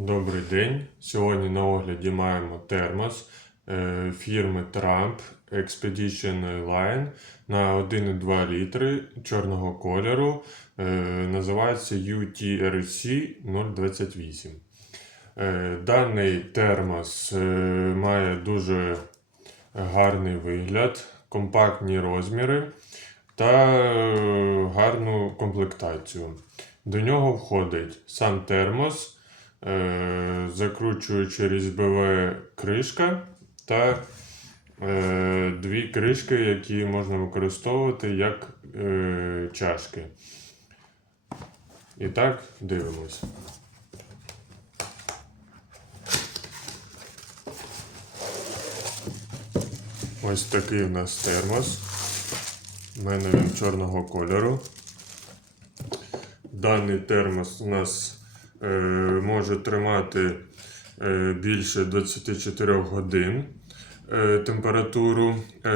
Добрий день. Сьогодні на огляді маємо термос е, фірми Trump Expedition Line на 1,2 літри чорного кольору. Е, Називається UTRC 028. Е, Даний термос має дуже гарний вигляд, компактні розміри та гарну комплектацію. До нього входить сам термос, е, закручуючи різьбове кришка та е, дві кришки, які можна використовувати як е, чашки. І так, дивимось. Ось такий у нас термос. У мене він чорного кольору. Даний термос у нас може тримати е, більше 24 годин е, температуру. Е,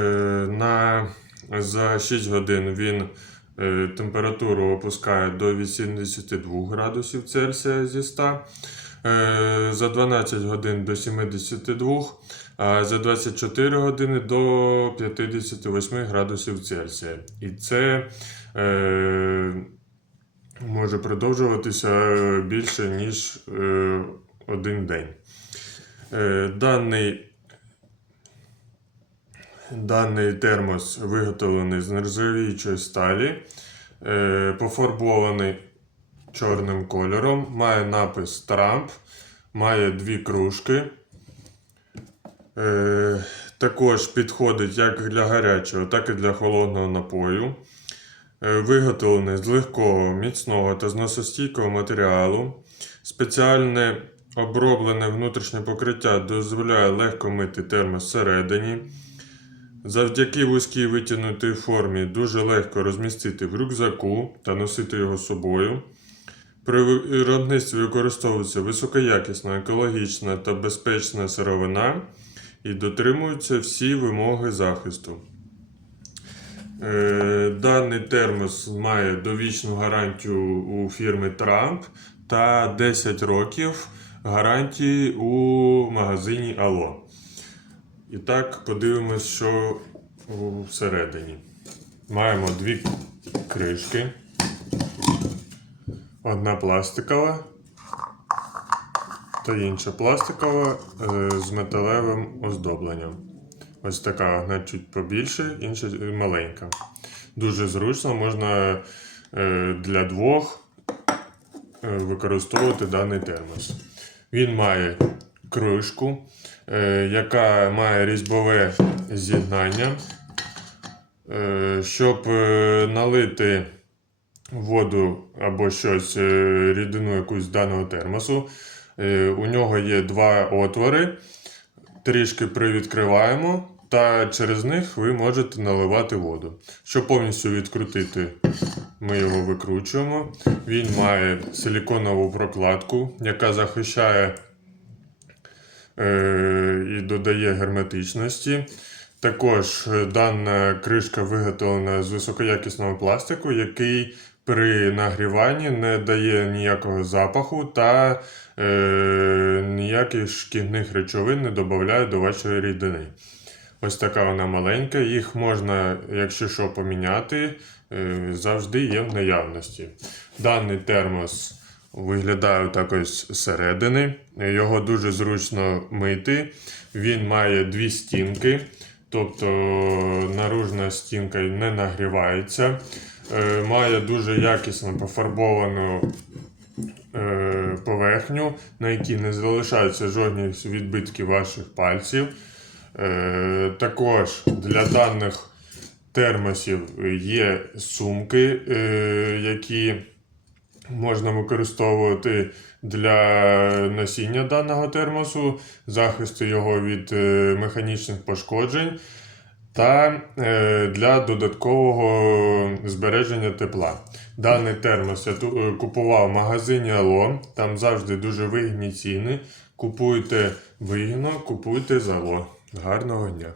на, за 6 годин він е, температуру опускає до 82 градусів Цельсія зі 100. Е, за 12 годин до 72, а за 24 години до 58 градусів Цельсія. І це е, може продовжуватися більше, ніж е, один день. Е, даний, даний термос виготовлений з нержавіючої сталі, е, пофарбований чорним кольором, має напис Трамп, має дві кружки. Е, також підходить як для гарячого, так і для холодного напою. Е, Виготовлений з легкого, міцного та зносостійкого матеріалу. Спеціальне оброблене внутрішнє покриття дозволяє легко мити термос всередині. Завдяки вузькій витягнутій формі дуже легко розмістити в рюкзаку та носити його з собою. При виробництві використовується високоякісна, екологічна та безпечна сировина і дотримуються всі вимоги захисту. Е, Даний термос має довічну гарантію у фірми Trump та 10 років гарантії у магазині Ало. І так, подивимось, що всередині. Маємо дві кришки. Одна пластикова та інша пластикова е, з металевим оздобленням. Ось така одна чуть побільше, інша маленька. Дуже зручно, можна е, для двох е, використовувати даний термос. Він має кришку, е, яка має різьбове з'єднання. Щоб налити воду або щось, рідину якусь даного термосу, у нього є два отвори. Трішки привідкриваємо, та через них ви можете наливати воду. Щоб повністю відкрутити, ми його викручуємо. Він має силіконову прокладку, яка захищає е, і додає герметичності. Також е, дана кришка виготовлена з високоякісного пластику, який при нагріванні не дає ніякого запаху та е, ніяких шкідних речовин не додає до вашої рідини. Ось така вона маленька, їх можна, якщо що, поміняти, е, завжди є в наявності. Даний термос виглядає так ось зсередини. Його дуже зручно мити. Він має дві стінки, тобто наружна стінка не нагрівається. Е, Має дуже якісно пофарбовану е, поверхню, на якій не залишаються жодних відбитків ваших пальців. Е, Також для даних термосів є сумки, е, які можна використовувати для носіння даного термосу, захисту його від е, механічних пошкоджень та для додаткового збереження тепла. Даний термос я купував в магазині Ало, там завжди дуже вигідні ціни. Купуйте вигідно, купуйте з Ало. Гарного дня!